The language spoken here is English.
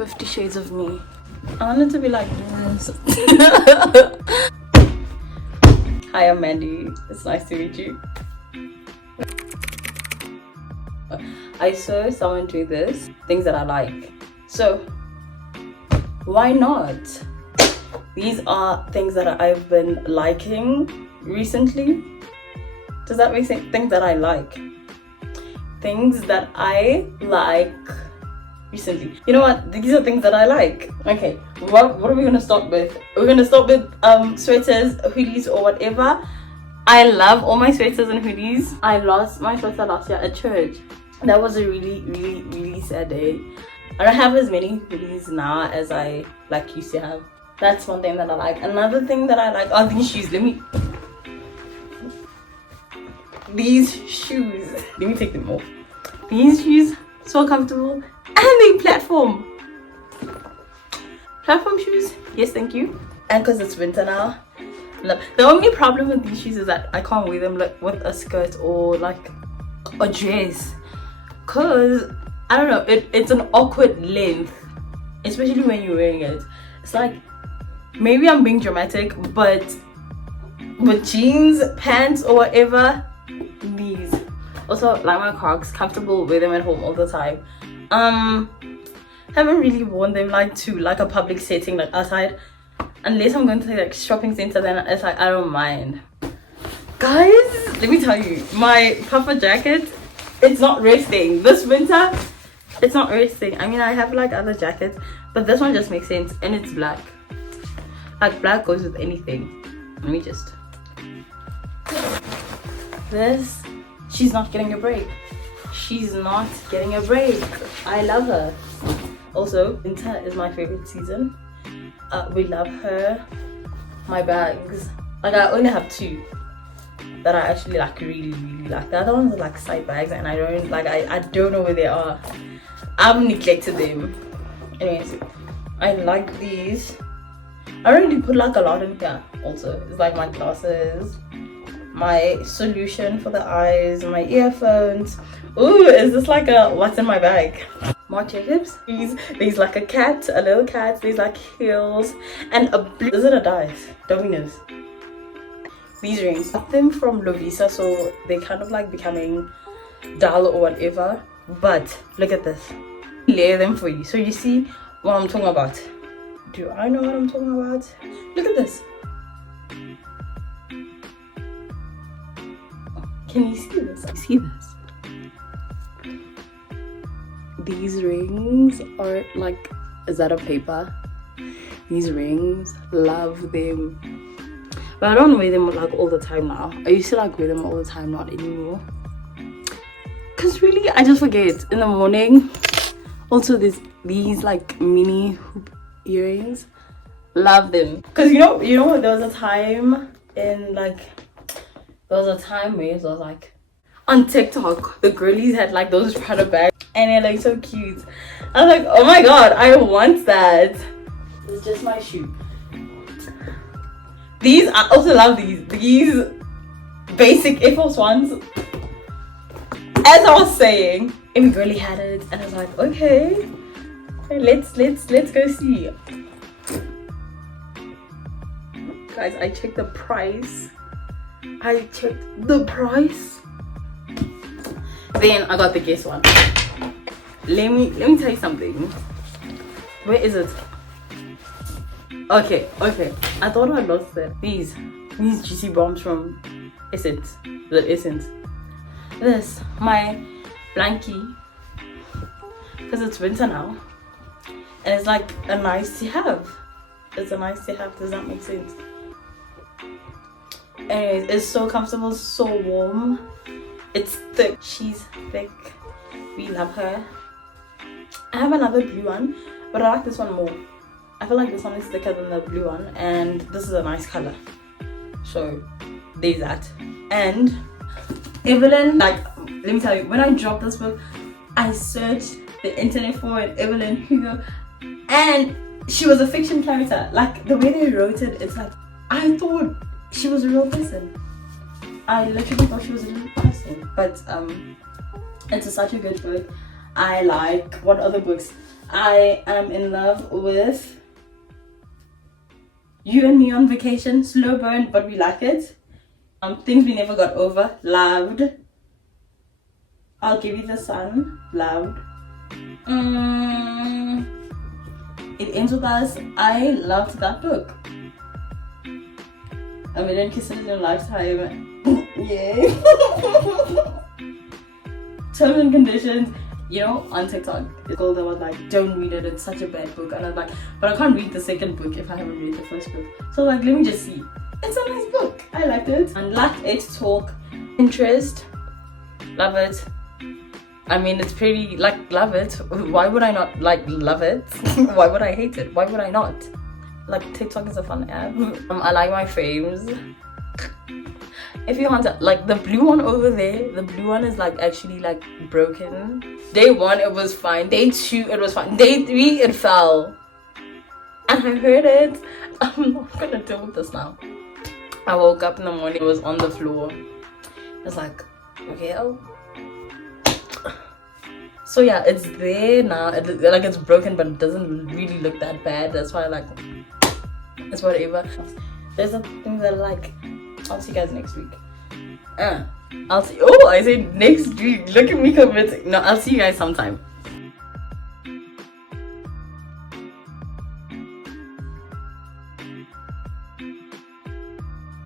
50 Shades of Me. I wanted to be like this. Hi, I'm Mandy. It's nice to meet you. I saw someone do this, things that I like. So, why not? These are things that I've been liking recently. Does that make sense? Things that I like. Things that I like recently. You know what? These are things that I like. Okay, what are we gonna start with? We're gonna start with sweaters, hoodies, or whatever. I love all my sweaters and hoodies. I lost my sweater last year at church. That was a really sad day. I don't have as many hoodies now as I used to have. That's one thing that I like. Another thing that I like are these shoes. These shoes. Let me take them off. These shoes, so comfortable. And they platform shoes. Yes, thank you. And because it's winter now, the only problem with these shoes is that I can't wear them with a skirt or a dress, because I don't know, it's an awkward length, especially when you're wearing it. It's like, maybe I'm being dramatic, but with jeans, pants, or whatever, these. Also, like my Crocs, comfortable with them at home all the time. Haven't really worn them to a public setting, outside, unless I'm going to shopping center. Then it's I don't mind. Guys, let me tell you, my puffer jacket, it's not resting this winter. It's not resting. I mean, I have other jackets, but this one just makes sense, and it's black. Black goes with anything. Let me just. This, she's not getting a break. She's not getting a break. I love her. Also, winter is my favorite season. We love her. My bags, I only have two that I actually really like. The other ones are side bags, and I don't know where they are. I've neglected them. Anyways, I like these. I already put a lot in here. Also, it's my glasses, my solution for the eyes, my earphones. Ooh, is this a what's in my bag? More Jacobs. There's a cat, a little cat. There's heels and a blue. Is it a dice? Dominoes. These rings. I got them from Lovisa, so they're kind of becoming dull or whatever. But look at this. Layer them for you, so you see what I'm talking about. Do I know what I'm talking about? Look at this. Can you see this? See this? These rings are is that a paper? These rings, love them. But I don't wear them all the time now. I used to wear them all the time, not anymore. Cause really, I just forget in the morning. Also, these mini hoop earrings, love them. Cause you know, there was a time where it was on TikTok, the girlies had those Prada bags, and they're so cute. I was oh my god, I want that. It's just my shoe. These, I also love these basic Air Force ones. As I was saying, every girlie had it, and I was okay, let's go see. Guys, I checked the price. Then I got the guess one. Let me tell you something. Where is it? Okay. I thought I lost it. These juicy bombs from Essence. The Essence. This, my blankie. Because it's winter now. And it's a nice to have. It's a nice to have. Does that make sense? Anyways, it's so comfortable, so warm. It's thick. She's thick. We love her. I have another blue one, but I like this one more. I feel this one is thicker than the blue one, and this is a nice color. So there's that. And Evelyn, let me tell you, when I dropped this book, I searched the internet for it, Evelyn Hugo, and she was a fiction character. The way they wrote it, it's I thought she was a real person. I literally thought she was a real person. But it's such a good book. I like, what other books? I am in love with You and Me on Vacation. Slow burn, but we like it. Things We Never Got Over. Loved. I'll Give You the Sun. Loved. It Ends With Us. I loved that book. A Million Kisses in a Lifetime. Yay. Terms and Conditions. You know, on TikTok, a girl that was like, don't read it, it's such a bad book. And I was like, but I can't read the second book if I haven't read the first book. So like, let me just see. It's a nice book. I liked it. And Like It Talk. Interest. Love it. I mean, it's pretty, like, love it. Why would I not, like, love it? Why would I hate it? Why would I not? Like, TikTok is a fun app. I like my frames. If you want to, like, the blue one over there, the blue one is like actually like broken. Day 1 it was fine. Day 2 it was fine. Day 3 it fell. And I heard it. I'm not gonna deal with this now. I woke up in the morning, it was on the floor. I was like, okay, oh. So yeah, it's there now. Like it's broken, but it doesn't really look that bad. That's why I like, it's whatever. There's a thing that I like. I'll see you guys next week. I'll see. Oh, I said next week. Look at me committing. No, I'll see you guys sometime.